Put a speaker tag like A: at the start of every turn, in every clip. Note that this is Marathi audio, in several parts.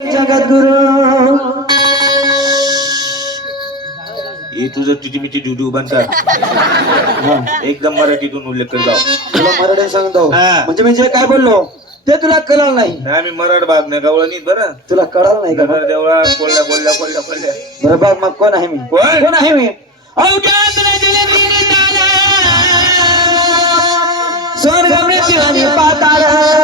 A: तुझं
B: टिटी मिटी डू डू बनतात एकदम मराठीतून उल्लेख करत जाऊ
A: तुला मराठी सांगतो म्हणजे मी जे काय बोललो ते तुला कळाल नाही
B: मी मराठ बाग नाही गवळ नाही बरं
A: तुला कळाल नाही
B: का मराठी देवळा बोलल्या बोलल्या बोलल्या बोलल्या
A: बरं बाग मग कोण आहे मी कोण आहे मी स्वर्ग पाताळ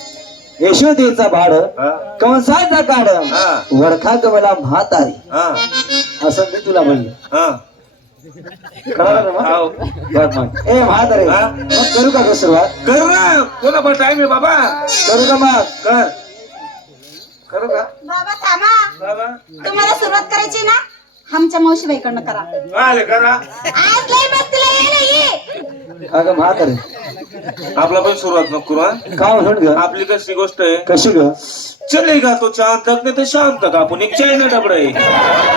A: यशोदेचा भाड काड काढ वडखा तुम्हाला म्हातारी असं मी तुला म्हणलं करू का सुरुवात
B: तुला आहे बाबा करू का मग कर करू का
C: बाबा थांबा बाबा तुम्हाला सुरुवात करायची ना आमच्या मावशीबाईकडनं
B: करा
C: करा
B: आपला पण सुरुवात नको काय आपली कशी गोष्ट आहे कशी ग चले गा तो चांद नाही तर शांत आपण एक चायना डबड आहे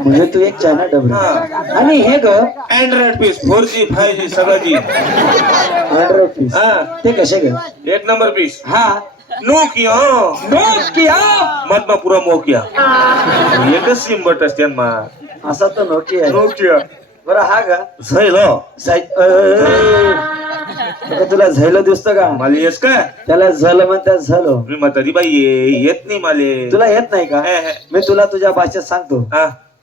A: म्हणजे तू एक चायना डबड आणि हे ग
B: Android piece four G five जी सगळं जी
A: अँड्रॉइड पीस ते कसे ग
B: एक नंबर पीस हा नोकिया
A: नोकिया नो
B: मधमापुरा मोकिया एकच सिम बट असते
A: असा तर नोकिया नोकिया बर हा
B: गैल
A: तुला झैल दिसत का का त्याला झल झल
B: मी बाई येत नाही
A: तुला येत नाही का मी तुला तुझ्या भाषेत सांगतो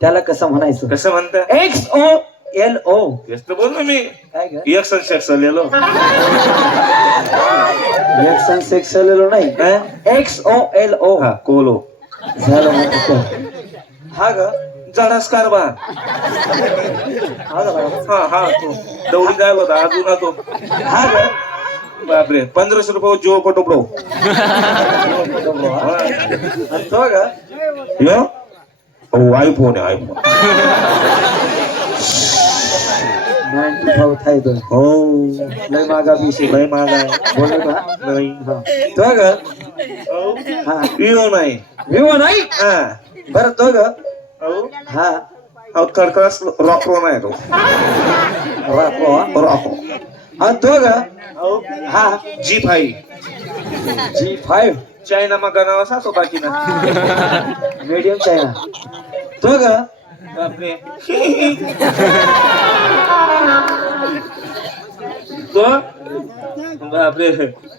A: त्याला कसं म्हणायचं कसं म्हणत एक्स ओ एल ओ
B: तर बोल ना मी रिएक्शन शेक्सलेलो
A: सेक्स लिहिलो नाही एक्स ओ एल ओ हा कोलो झालं
B: हा ग बा हा हा बर तो ग अहो हा अहो रॉक रकलो नाही तो
A: रॉक रो रॉक हा थो ग हा
B: जी फाईव जी फाईव चायनामा गनाव छ तो बाकी ना
A: मीडियम चायनामा थो ग
B: बापरे तो बाप रे <तो? आपने। laughs>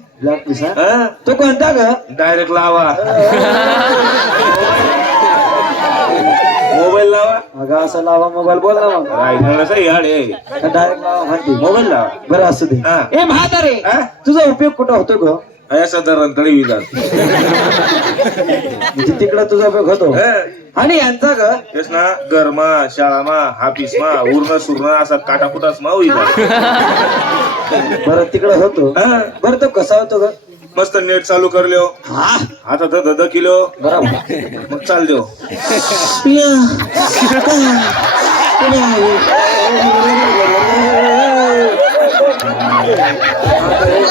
A: तो कोणता ग
B: डायरेक्ट लावा मोबाईल लावा
A: अग अस लावा मोबाईल बोलावाय झाला डायरेक्ट लावा मोबाईल लावा बरं असत तुझा उपयोग कुठं होतो
B: साधारण असं दरतळ
A: म्हणजे तिकडं तुझा उपयोग होतो आणि यांचा
B: गेस ना घरमा शाळा मा हाफिस उरण सुरण असा काटाकुटास मा
A: बर तिकडे होतो बरं तो कसा होतो ग
B: मस्त नेट चालू कर करलो आता तिलो
A: बरोबर मग चाल देऊ